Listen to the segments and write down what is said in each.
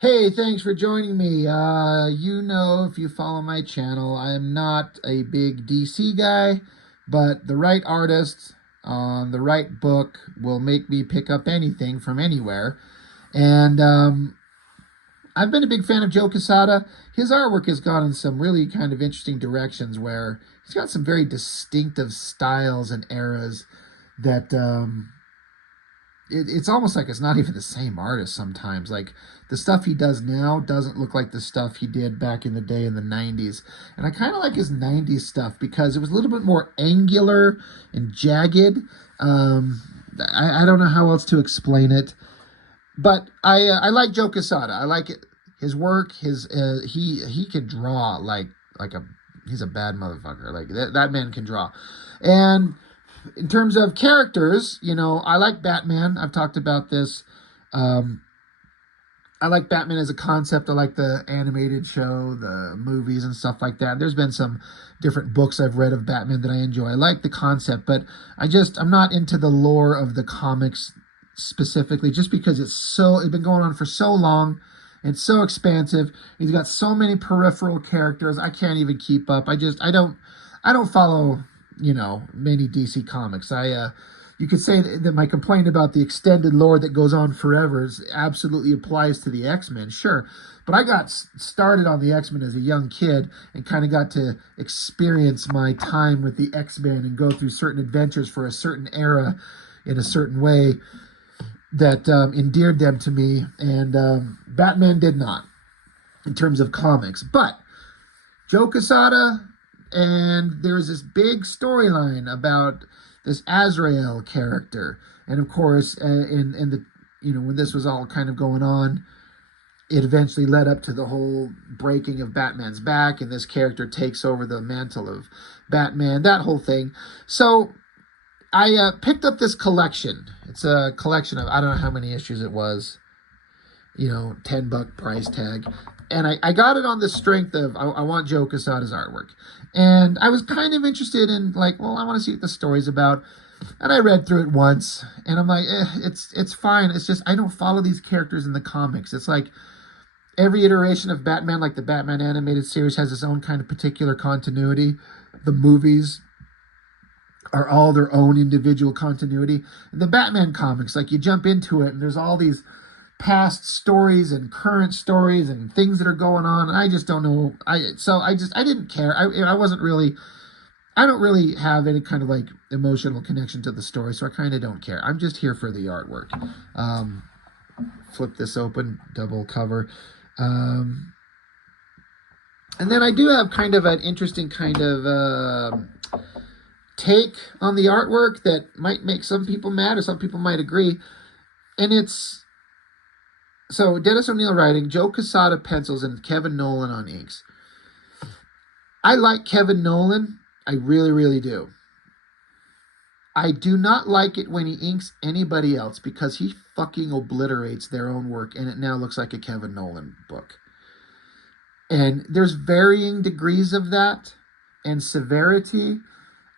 Hey, thanks for joining me. If you follow my channel, I'm not a big DC guy, but the right artist on the right book will make me pick up anything from anywhere. And I've been a big fan of Joe Quesada. His artwork has gone in some really kind of interesting directions where he's got some very distinctive styles and eras that it's almost like it's not even the same artist sometimes. Like the stuff he does now doesn't look like the stuff he did back in the day in the 90s. And I kind of like his 90s stuff because it was a little bit more angular and jagged. I don't know how else to explain it. But I like Joe Quesada. I like it, his work. He can draw like a he's a bad motherfucker. Like that man can draw. And in terms of characters, I like Batman. I've talked about this. Um, I like Batman as a concept. I like the animated show, the movies, and stuff like that. There's been some different books I've read of Batman that I enjoy. I like the concept, but I'm not into the lore of the comics specifically, just because it's been going on for so long. It's so expansive. He's got so many peripheral characters. I can't even keep up. I don't follow, many DC comics. You could say that my complaint about the extended lore that goes on forever absolutely applies to the X-Men, sure. But I got started on the X-Men as a young kid and kind of got to experience my time with the X-Men and go through certain adventures for a certain era in a certain way that endeared them to me. And Batman did not in terms of comics. But Joe Quesada, and there was this big storyline about this Azrael character, and of course, in the when this was all kind of going on, it eventually led up to the whole breaking of Batman's back, and this character takes over the mantle of Batman. That whole thing. So I picked up this collection. It's a collection of I don't know how many issues it was. $10 price tag. And I got it on the strength of I want Joe Quesada's artwork. And I was kind of interested in I want to see what the story's about. And I read through it once, and I'm like, it's fine. It's just I don't follow these characters in the comics. It's like every iteration of Batman, like the Batman animated series, has its own kind of particular continuity. The movies are all their own individual continuity. And the Batman comics, like you jump into it, and there's all these past stories and current stories and things that are going on. And I just don't know. I didn't care. I don't really have any kind of emotional connection to the story, so I kind of don't care. I'm just here for the artwork. Flip this open, double cover. And then I do have kind of an interesting kind of take on the artwork that might make some people mad or some people might agree. And it's Dennis O'Neil writing, Joe Quesada pencils, and Kevin Nowlan on inks. I like Kevin Nowlan. I really, really do. I do not like it when he inks anybody else because he fucking obliterates their own work and it now looks like a Kevin Nowlan book. And there's varying degrees of that and severity.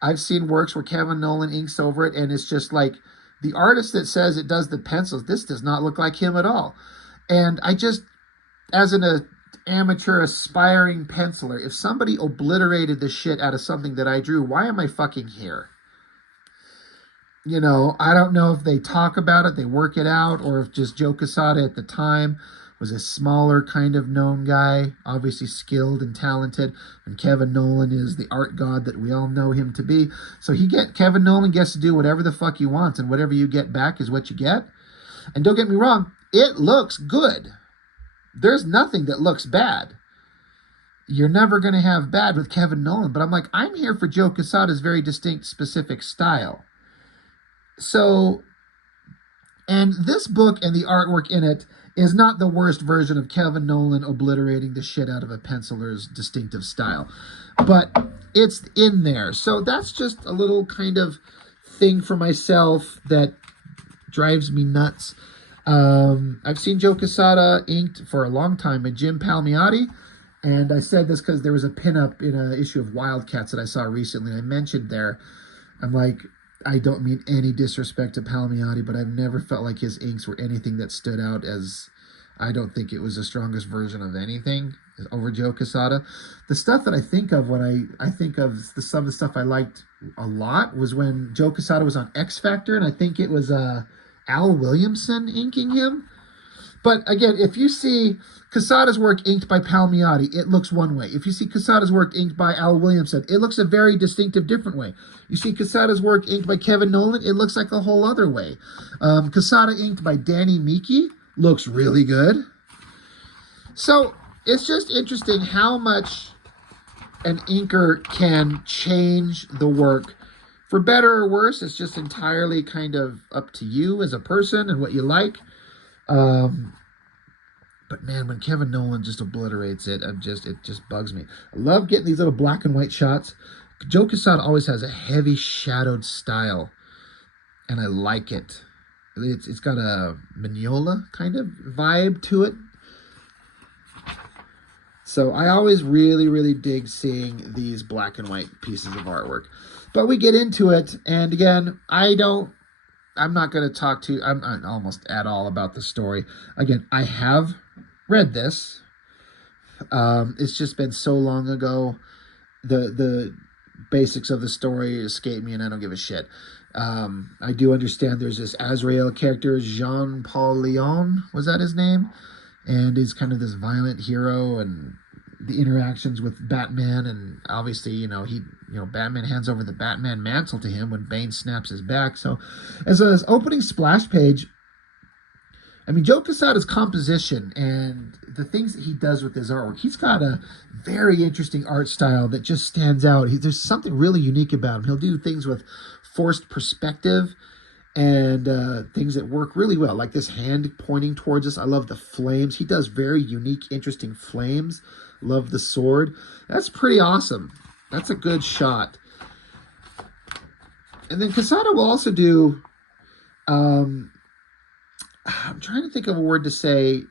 I've seen works where Kevin Nowlan inks over it and it's just like the artist that says it does the pencils, this does not look like him at all. And I just, as an amateur aspiring penciler, if somebody obliterated the shit out of something that I drew, why am I fucking here? I don't know if they talk about it, they work it out, or if just Joe Quesada at the time was a smaller kind of known guy, obviously skilled and talented, and Kevin Nowlan is the art god that we all know him to be. So Kevin Nowlan gets to do whatever the fuck he wants, and whatever you get back is what you get. And don't get me wrong, it looks good. There's nothing that looks bad. You're never going to have bad with Kevin Nowlan, but I'm here for Joe Quesada's very distinct, specific style. So, and this book and the artwork in it is not the worst version of Kevin Nowlan obliterating the shit out of a penciler's distinctive style, but it's in there. So that's just a little kind of thing for myself that drives me nuts. I've seen Joe Quesada inked for a long time by Jim Palmiotti, and I said this because there was a pinup in an issue of Wildcats that I saw recently, and I mentioned there, I'm like, I don't mean any disrespect to Palmiotti, but I've never felt like his inks were anything that stood out as I don't think it was the strongest version of anything over Joe Quesada. The stuff that I think of when I think of some of the stuff I liked a lot was when Joe Quesada was on X Factor, and I think it was Al Williamson inking him. But again, if you see Quesada's work inked by Palmiotti, it looks one way. If you see Quesada's work inked by Al Williamson, it looks a very distinctive different way. You see Quesada's work inked by Kevin Nowlan, it looks like a whole other way. Quesada inked by Danny Miki looks really good. So it's just interesting how much an inker can change the work. For better or worse, it's just entirely kind of up to you as a person and what you like. But man, when Kevin Nowlan just obliterates it, it just bugs me. I love getting these little black and white shots. Joe Quesada always has a heavy shadowed style, and I like it. It's got a Mignola kind of vibe to it. So I always really, really dig seeing these black and white pieces of artwork. But we get into it, and again, I'm not going to talk to you almost at all about the story. Again, I have read this. It's just been so long ago. The basics of the story escape me, and I don't give a shit. I do understand there's this Azrael character, Jean-Paul Leon, was that his name? And he's kind of this violent hero, and the interactions with Batman, and obviously, Batman hands over the Batman mantle to him when Bane snaps his back. So, as an opening splash page, I mean, Joe Quesada's composition and the things that he does with his artwork, he's got a very interesting art style that just stands out. There's something really unique about him. He'll do things with forced perspective and things that work really well, like this hand pointing towards us. I love the flames. He does very unique, interesting flames. Love the sword. That's pretty awesome. That's a good shot. And then Quesada will also do, I'm trying to think of a word to say.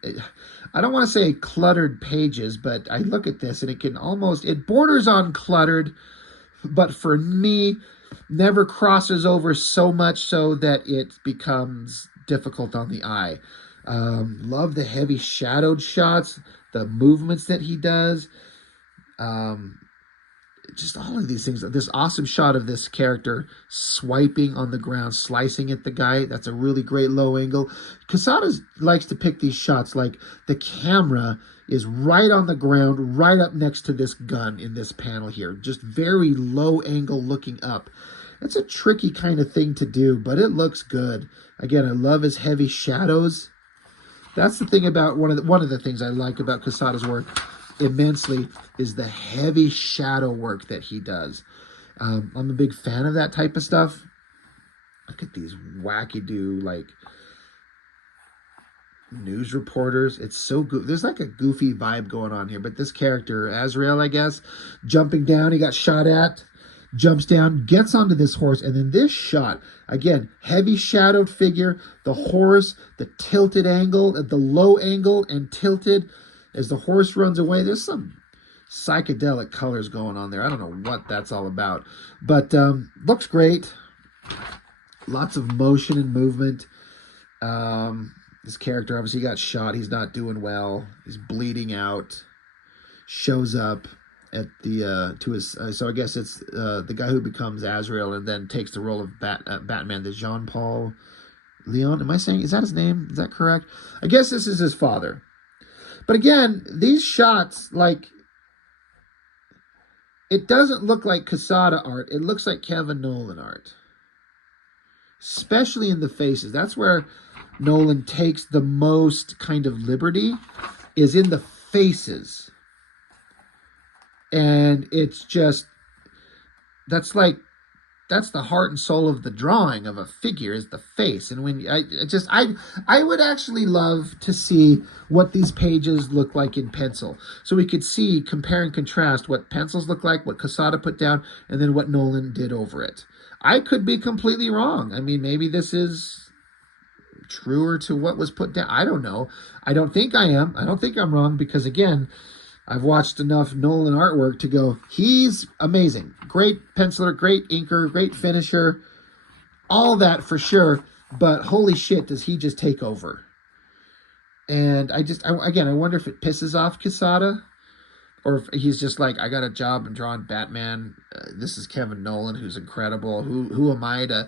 I don't want to say cluttered pages, but I look at this and it borders on cluttered, but for me, never crosses over so much so that it becomes difficult on the eye. Love the heavy shadowed shots, the movements that he does. Just all of these things. This awesome shot of this character swiping on the ground, slicing at the guy. That's a really great low angle. Quesada likes to pick these shots like the camera is right on the ground, right up next to this gun in this panel here. Just very low angle looking up. It's a tricky kind of thing to do, but it looks good. Again, I love his heavy shadows. That's the thing about one of the things I like about Quesada's work immensely is the heavy shadow work that he does. I'm a big fan of that type of stuff. Look at these wacky-do, like, news reporters. It's so good. There's like a goofy vibe going on here, but this character, Azrael, I guess, jumping down, he got shot at, jumps down, gets onto this horse, and then this shot, again, heavy shadowed figure, the horse, the tilted angle, the low angle and tilted as the horse runs away. There's some psychedelic colors going on there. I don't know what that's all about, but looks great. Lots of motion and movement. This character obviously got shot. He's not doing well. He's bleeding out. Shows up at the to his. So I guess it's the guy who becomes Azrael and then takes the role of Batman. The Jean-Paul Leon. Am I saying, is that his name? Is that correct? I guess this is his father. But again, these shots, like, it doesn't look like Quesada art. It looks like Kevin Nowlan art. Especially in the faces. That's where Nowlan takes the most kind of liberty, is in the faces. And it's just, that's the heart and soul of the drawing of a figure, is the face. And when I would actually love to see what these pages look like in pencil, so we could see, compare and contrast what pencils look like, what Quesada put down, and then what Nowlan did over it. I could be completely wrong. I mean, maybe this is truer to what was put down. I don't know. I don't think I am. I don't think I'm wrong, because again, I've watched enough Nowlan artwork to go, he's amazing. Great penciler, great inker, great finisher. All that for sure. But holy shit, does he just take over. And again, I wonder if it pisses off Quesada, or if he's just like, I got a job in drawing Batman. This is Kevin Nowlan, who's incredible. Who am I to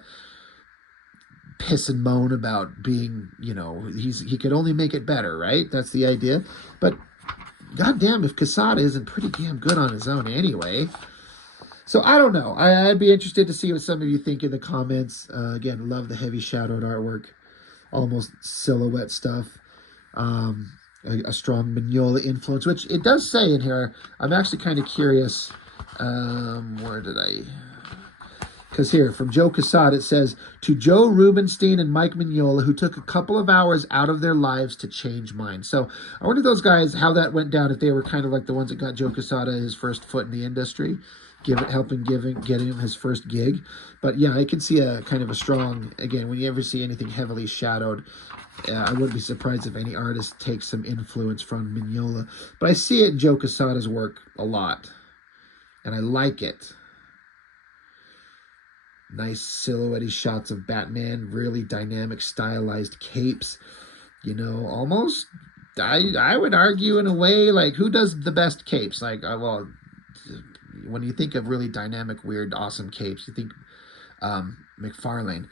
piss and moan about being, he could only make it better, right? That's the idea. But goddamn, if Quesada isn't pretty damn good on his own anyway. So I don't know. I'd be interested to see what some of you think in the comments. Again, love the heavy shadowed artwork, almost silhouette stuff. A strong Mignola influence, which it does say in here. I'm actually kind of curious. Where did I? Because here, from Joe Quesada, it says, to Joe Rubinstein and Mike Mignola, who took a couple of hours out of their lives to change mine. So I wonder those guys, how that went down, if they were kind of like the ones that got Joe Quesada his first foot in the industry, getting him his first gig. But yeah, I can see a kind of a strong, again, when you ever see anything heavily shadowed, I wouldn't be surprised if any artist takes some influence from Mignola. But I see it in Joe Quesada's work a lot, and I like it. Nice silhouette shots of Batman, really dynamic, stylized capes. Almost, I would argue in a way, like, who does the best capes? Like, well, when you think of really dynamic, weird, awesome capes, you think McFarlane.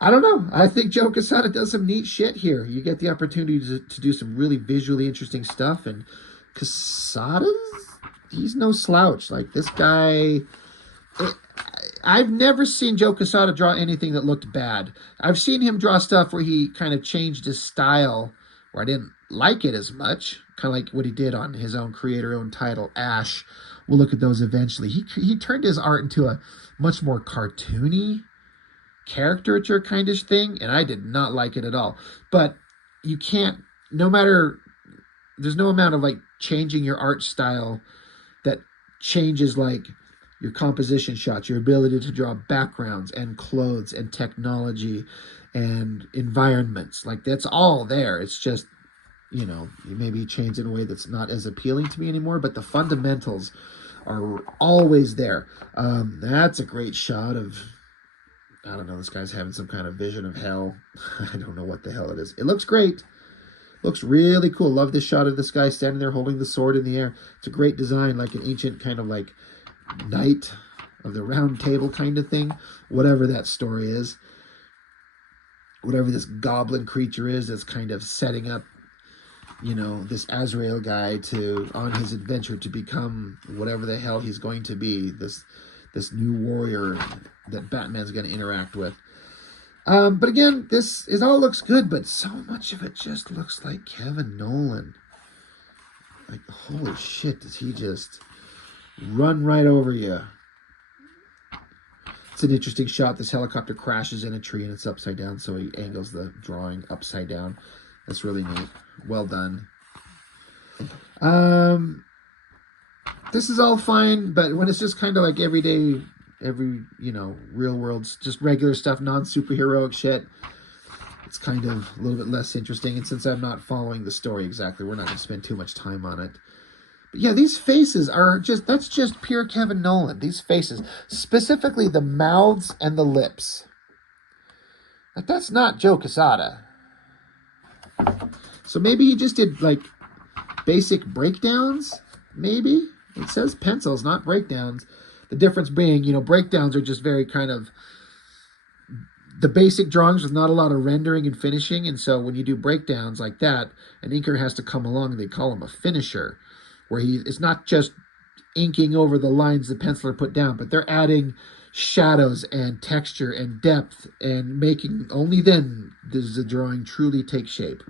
I don't know. I think Joe Quesada does some neat shit here. You get the opportunity to do some really visually interesting stuff, and Quesada, he's no slouch. Like, this guy... I've never seen Joe Quesada draw anything that looked bad. I've seen him draw stuff where he kind of changed his style, where I didn't like it as much, kind of like what he did on his own creator-owned title, Ash. We'll look at those eventually. He turned his art into a much more cartoony caricature kind of thing, and I did not like it at all. But you can't, there's no amount of, like, changing your art style that changes, like, your composition shots, your ability to draw backgrounds and clothes and technology and environments. Like, that's all there. It's just, you maybe change in a way that's not as appealing to me anymore, but the fundamentals are always there. That's a great shot of, I don't know, this guy's having some kind of vision of hell. I don't know what the hell it is. It looks great. Looks really cool. Love this shot of this guy standing there holding the sword in the air. It's a great design, like an ancient kind of like Knight of the Round Table kind of thing, whatever that story is, whatever this goblin creature is that's kind of setting up, this Azrael guy on his adventure to become whatever the hell he's going to be, this new warrior that Batman's going to interact with. But again, it all looks good, but so much of it just looks like Kevin Nowlan. Like, holy shit, does he just run right over you? It's an interesting shot. This helicopter crashes in a tree and it's upside down, so he angles the drawing upside down. That's really neat. Well done. This is all fine, but when it's just kind of like everyday, real world, just regular stuff, non-superheroic shit, it's kind of a little bit less interesting. And since I'm not following the story exactly, we're not going to spend too much time on it. But yeah, these faces that's just pure Kevin Nowlan. These faces, specifically the mouths and the lips. Like, that's not Joe Quesada. So maybe he just did, like, basic breakdowns, maybe? It says pencils, not breakdowns. The difference being, breakdowns are just very kind of the basic drawings with not a lot of rendering and finishing. And so when you do breakdowns like that, an inker has to come along, and they call him a finisher, where it's not just inking over the lines the penciler put down, but they're adding shadows and texture and depth, and making, only then does the drawing truly take shape,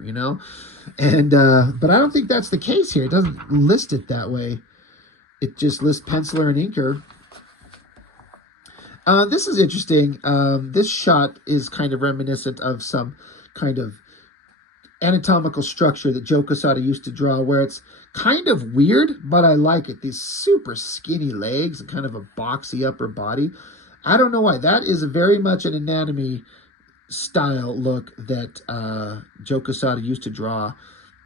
And but I don't think that's the case here. It doesn't list it that way. It just lists penciler and inker. This is interesting. This shot is kind of reminiscent of some kind of anatomical structure that Joe Quesada used to draw, where it's kind of weird, but I like it. These super skinny legs and kind of a boxy upper body. I don't know why. That is very much an anatomy style look that Joe Quesada used to draw,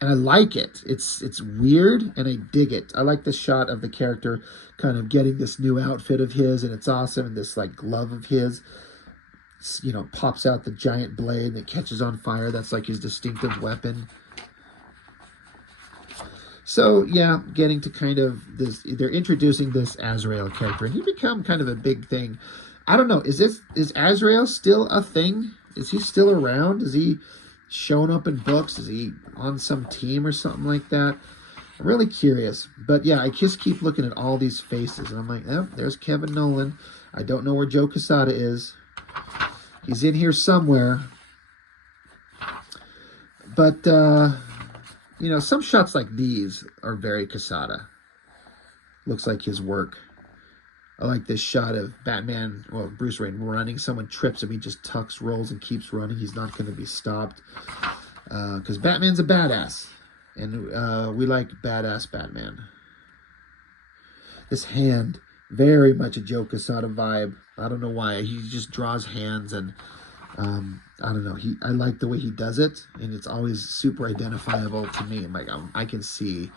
and I like it. It's weird, and I dig it. I like this shot of the character kind of getting this new outfit of his, and it's awesome, and this, like, glove of his, pops out the giant blade that catches on fire. That's like his distinctive weapon. So yeah, getting to kind of this, they're introducing this Azrael character, and he become kind of a big thing. I don't know. Is Azrael still a thing? Is he still around? Is he showing up in books? Is he on some team or something like that? I'm really curious. But yeah, I just keep looking at all these faces, and I'm like, oh, there's Kevin Nowlan. I don't know where Joe Quesada is. He's in here somewhere. But you know, some shots like these are very Quesada. Looks like his work. I like this shot of Batman, well, Bruce Wayne running. Someone trips him. He just tucks, rolls, and keeps running. He's not going to be stopped. Because Batman's a badass. And we like badass Batman. This hand, very much a Joe Quesada vibe. I don't know why. He just draws hands, and I don't know. I like the way he does it, and it's always super identifiable to me. I'm like, I can see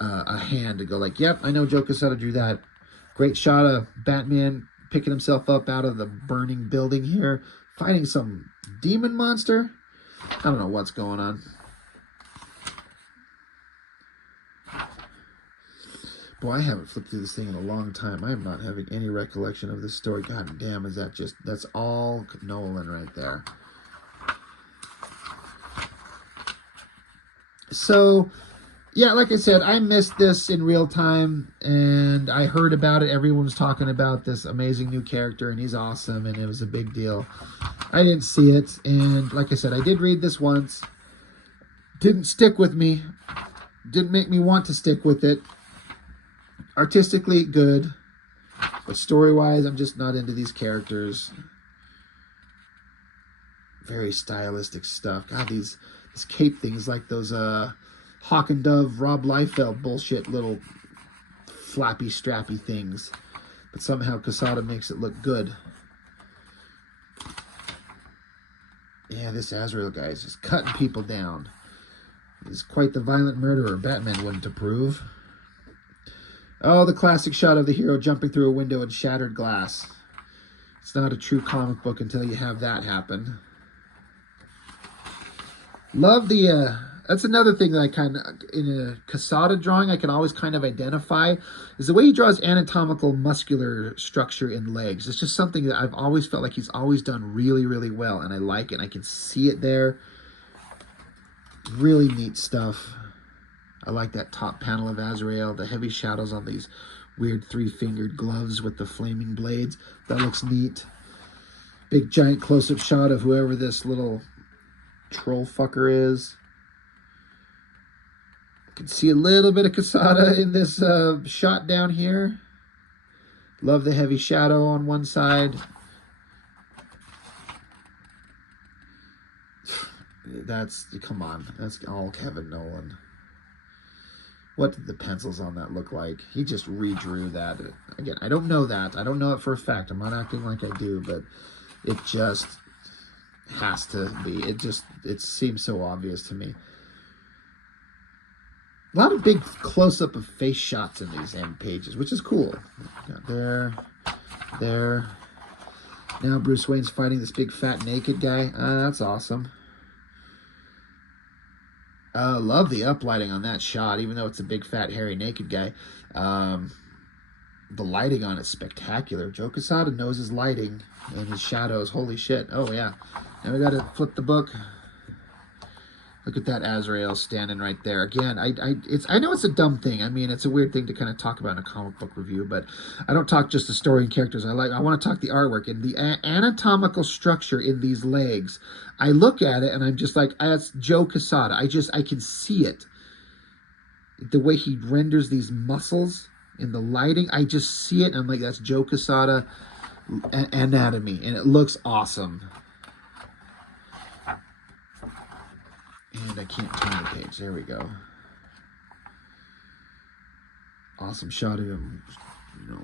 a hand to go like, yep, I know Joe Quesada drew that. Great shot of Batman picking himself up out of the burning building here, fighting some demon monster. I don't know what's going on. Boy, I haven't flipped through this thing in a long time. I am not having any recollection of this story. God damn, is that just, that's all Nolan right there. So, yeah, like I said, I missed this in real time, and I heard about it. Everyone was talking about this amazing new character, and he's awesome, and it was a big deal. I didn't see it, and like I said, I did read this once. Didn't stick with me. Didn't make me want to stick with it. Artistically, good. But story-wise, I'm just not into these characters. Very stylistic stuff. God, this cape thing is like those Hawk and Dove, Rob Liefeld bullshit little flappy, strappy things. But somehow Quesada makes it look good. Yeah, this Azrael guy is just cutting people down. He's quite the violent murderer. Batman wouldn't approve. Oh, the classic shot of the hero jumping through a window in shattered glass. It's not a true comic book until you have that happen. Love the, that's another thing that I kind of, in a Quesada drawing, I can always kind of identify, is the way he draws anatomical muscular structure in legs. It's just something that I've always felt like he's always done really, really well, and I like it, and I can see it there. Really neat stuff. I like that top panel of Azrael, the heavy shadows on these weird three-fingered gloves with the flaming blades. That looks neat. Big giant close-up shot of whoever this little troll fucker is. You can see a little bit of Quesada in this shot down here. Love the heavy shadow on one side. Come on, that's all Kevin Nowlan. What did the pencils on that look like? He just redrew that. Again, I don't know that. I don't know it for a fact. I'm not acting like I do, but it just has to be. It seems so obvious to me. A lot of big close-up of face shots in these end pages, which is cool. There. Now Bruce Wayne's fighting this big, fat, naked guy. That's awesome. Love the uplighting on that shot, even though it's a big, fat, hairy, naked guy. The lighting on it's spectacular. Joe Quesada knows his lighting and his shadows. Holy shit. Oh, yeah. Now we got to flip the book. Look at that Azrael standing right there. Again, I know it's a dumb thing. I mean, it's a weird thing to kind of talk about in a comic book review, but I don't talk just the story and characters. I want to talk the artwork and the anatomical structure in these legs. I look at it and I'm just like, that's Joe Quesada. I can see it. The way he renders these muscles in the lighting, I just see it and I'm like, that's Joe Quesada anatomy, and it looks awesome. And I can't turn the page. There we go. Awesome shot of him,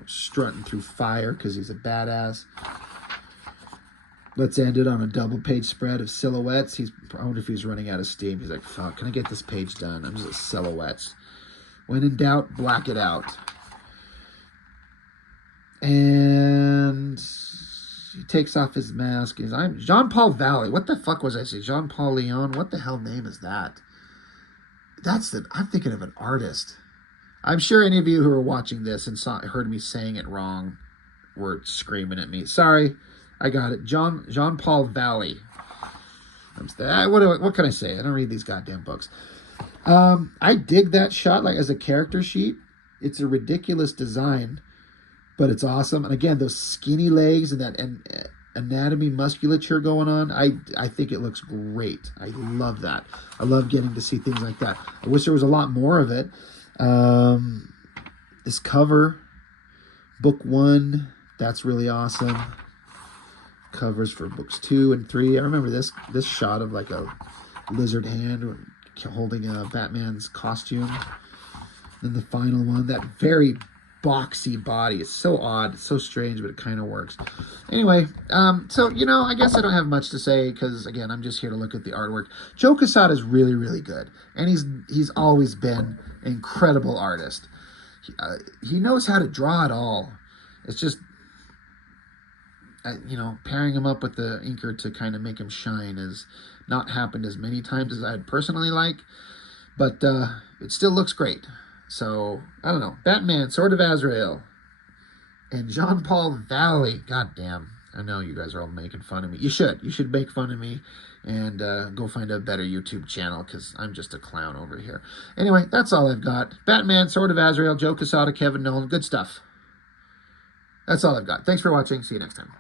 strutting through fire because he's a badass. Let's end it on a double page spread of silhouettes. I wonder if he's running out of steam. He's like, fuck, can I get this page done? I'm just silhouettes. When in doubt, black it out. And he takes off his mask. I'm Jean-Paul Valley. What the fuck was I saying? Jean-Paul Leon? What the hell name is that? I'm thinking of an artist. I'm sure any of you who are watching this and heard me saying it wrong were screaming at me. Sorry, I got it. Jean-Paul Valley. What can I say? I don't read these goddamn books. I dig that shot like as a character sheet. It's a ridiculous design, but it's awesome. And again, those skinny legs and that anatomy musculature going on, I think it looks great. I love that. I love getting to see things like that. I wish there was a lot more of it. This cover, book 1, that's really awesome. Covers for books 2 and 3. I remember this shot of like a lizard hand holding Batman's costume. Then the final one, that very boxy body. It's so odd, it's so strange, but it kind of works. Anyway, so, you know, I guess I don't have much to say because, again, I'm just here to look at the artwork. Joe Quesada is really, really good, and he's always been an incredible artist. He knows how to draw it all. It's just, you know, pairing him up with the inker to kind of make him shine has not happened as many times as I'd personally like, but it still looks great. So, I don't know. Batman, Sword of Azrael, and Jean-Paul Valley. God damn. I know you guys are all making fun of me. You should. You should make fun of me and go find a better YouTube channel because I'm just a clown over here. Anyway, that's all I've got. Batman, Sword of Azrael, Joe Quesada, Kevin Nowlan. Good stuff. That's all I've got. Thanks for watching. See you next time.